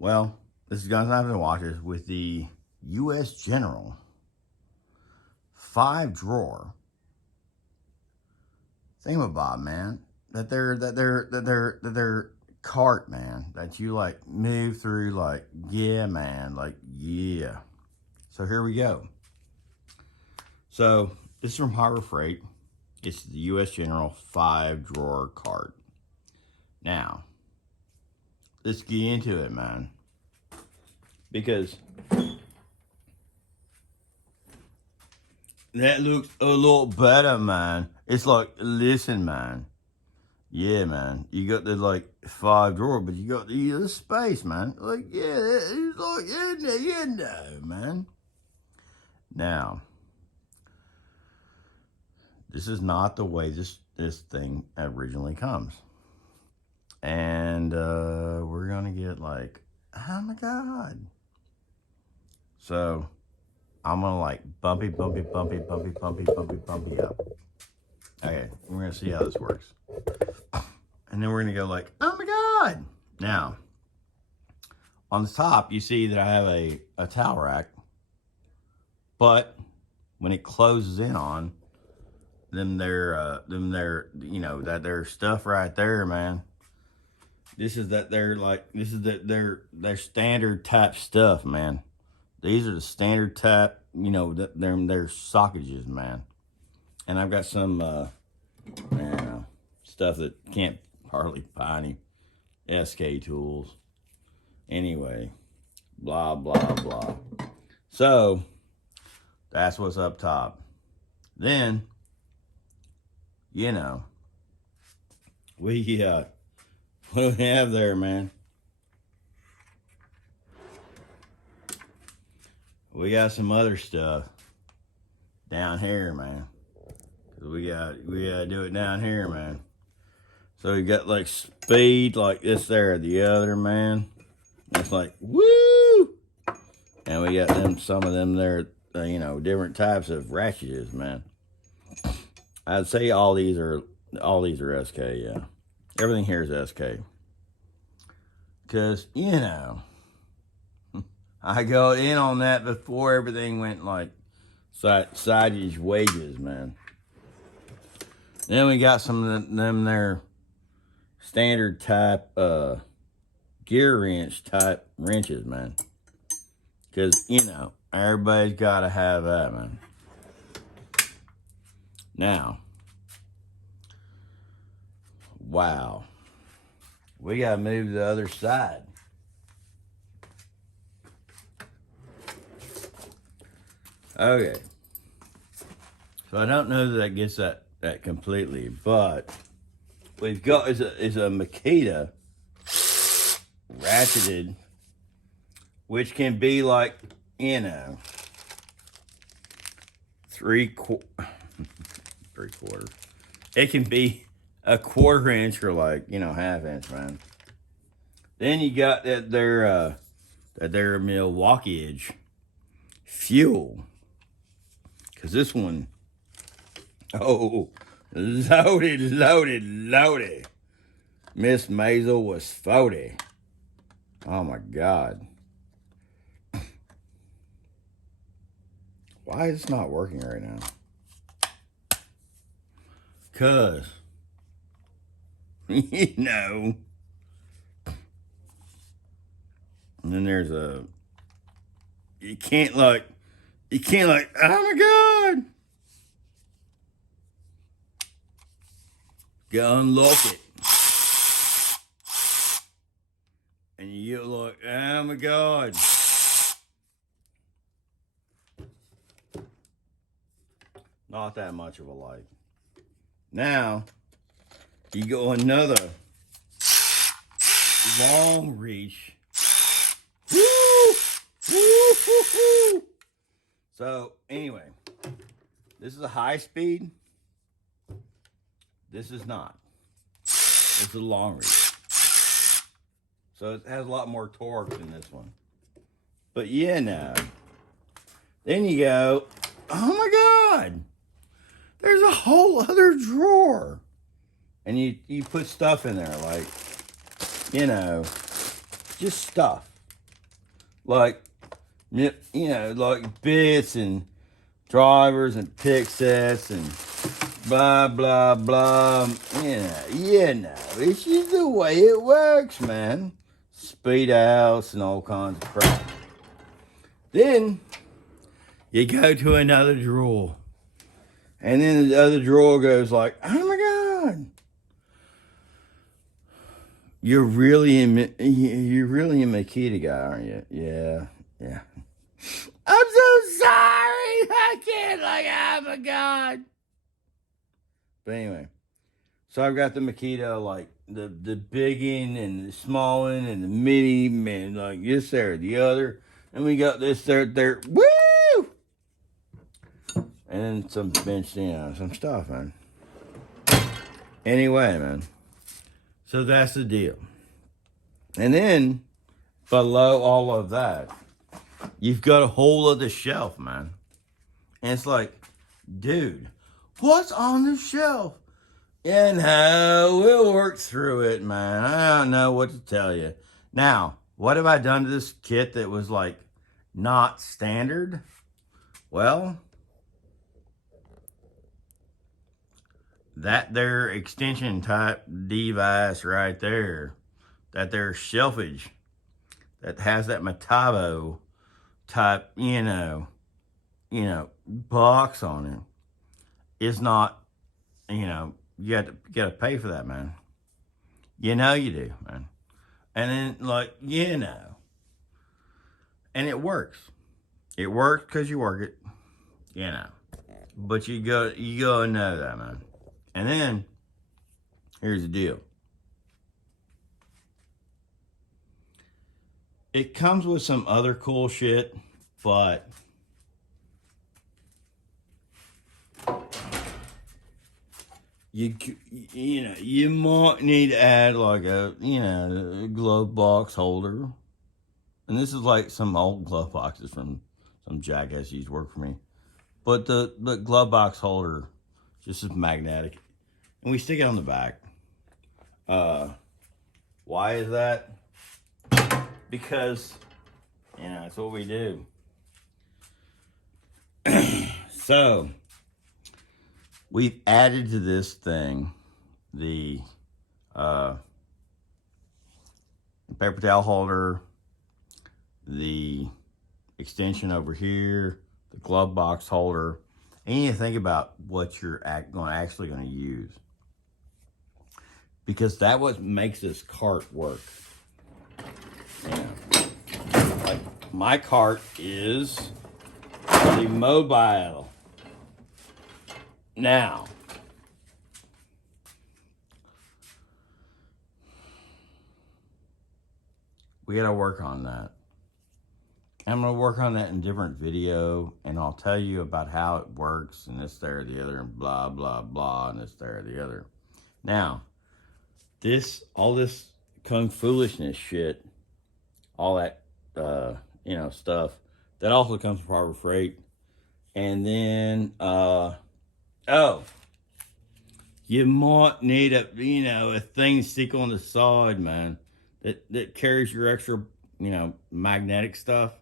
Well, this is Guns, Knives, and Watches with the U.S. General 5-drawer thingamabob, man. That they're cart, man. That you like move through, like, yeah, man, like, yeah. So here we go. So this is from Harbor Freight. It's the U.S. General 5-drawer cart. Now, let's get into it, man. Because that looks a little better, man. It's like, listen, man. Yeah, man. You got the, like, 5-drawer, but you got the space, man. Like, yeah, it's like, you know, man. Now, this is not the way this thing originally comes. And we're going to get, like, oh, my God. So, I'm going to, like, bumpy up. Okay, we're going to see how this works. And then we're going to go like, oh my God. Now, on the top, you see that I have a towel rack. But when it closes in on their stuff right there, man. This is their standard type stuff, man. These are the standard type, their sockages, man. And I've got some stuff that can't hardly buy any SK tools. Anyway, blah, blah, blah. So, that's what's up top. Then, we, what do we have there, man? We got some other stuff down here, man. We gotta do it down here, man. So we got like speed, like this there, the other, man. It's like, woo! And we got some of them there, different types of ratchets, man. I'd say all these are SK, yeah. Everything here is SK. Cause, I got in on that before everything went like sidage wages, man. Then we got some of them there standard type gear wrench type wrenches, man. Because, everybody's got to have that, man. Now, wow. We got to move to the other side. Okay. So I don't know that gets that completely, but we've got is a Makita ratcheted, which can be like, 3/4. It can be a 1/4 inch or like, 1/2 inch, man. Then you got that their Milwaukee Edge fuel. Cause this one, loaded. Miss Maisel was 40. Oh my God. Why is this not working right now? Cause, and then there's you can't like, oh my God. Go unlock it. And you get like, oh my God. Not that much of a light. Now, you go another long reach. Woo! Woo, woo, woo. So, anyway, this is a high speed. This is not. It's a long reach. So it has a lot more torque than this one. But then you go, oh my God, there's a whole other drawer. And you put stuff in there, like, just stuff. like, you know, like bits and drivers and pick sets and blah, blah, blah. You know, it's just the way it works, man. Speed outs and all kinds of crap. Then you go to another drawer. And then the other drawer goes like, oh my God. You're really a Makita guy, aren't you? Yeah. I'm so sorry. I can't, like, oh my God. But anyway, so I've got the Makita, like the big one and the small one and the mini, man, like this there, the other, and we got this there, woo! And then some bench, you know, some stuff, man. Anyway, man. So that's the deal. And then below all of that, you've got a whole other shelf, man. And it's like, dude, what's on the shelf? You know, we'll work through it, man. I don't know what to tell you. Now, what have I done to this kit that was like not standard? Well, that there extension type device right there, that there shelfage that has that Metabo type, you know, box on it is not, you know, you gotta pay for that, man. You know you do, man. And then, like, you know, and it works. It works because you work it, you know. But you gotta know that, man. And then, here's the deal. It comes with some other cool shit, but you know, you might need to add like a, you know, a glove box holder. And this is like some old glove boxes from some jackass used to work for me. But the glove box holder just is magnetic. And we stick it on the back. Why is that? Because, you know, it's what we do. So, we've added to this thing the paper towel holder, the extension over here, the glove box holder, and you need to think about what you're actually going to use. Because that's what makes this cart work. You know, like my cart is the mobile. Now, we got to work on that. I'm going to work on that in a different video, and I'll tell you about how it works, and this, there, the other, and blah, blah, blah, and this, there, the other. Now, all this kung foolishness shit, all that, you know, stuff, that also comes from Harbor Freight. And then, oh, you might need a thing to stick on the side, man, that carries your extra, you know, magnetic stuff.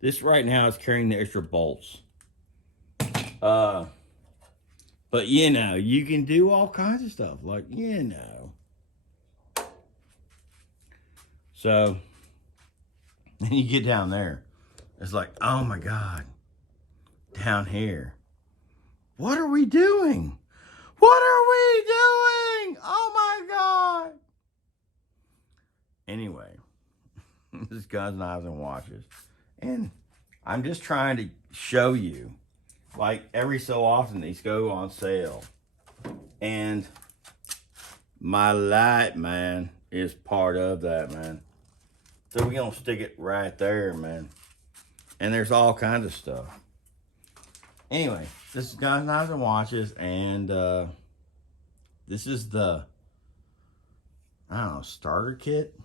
This right now is carrying the extra bolts. But, you know, you can do all kinds of stuff, like, you know. So, then you get down there. It's like, oh my God, down here. What are we doing? What are we doing? Oh my God. Anyway, this is Guns, Knives, and Watches. And I'm just trying to show you, like every so often these go on sale. And my light, man, is part of that, man. So we're going to stick it right there, man. And there's all kinds of stuff. Anyway, this is Guns, Knives, and Watches. And this is the, I don't know, starter kit.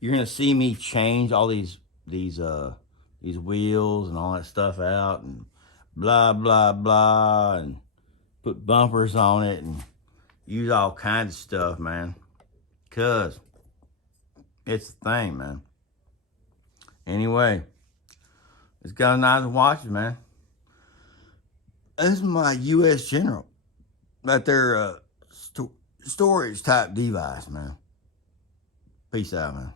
You're going to see me change all these wheels and all that stuff out. And blah, blah, blah. And put bumpers on it. And use all kinds of stuff, man. Because it's the thing, man. Anyway, it's got a nice watch, man. This is my U.S.GENERAL. But they're storage type device, man. Peace out, man.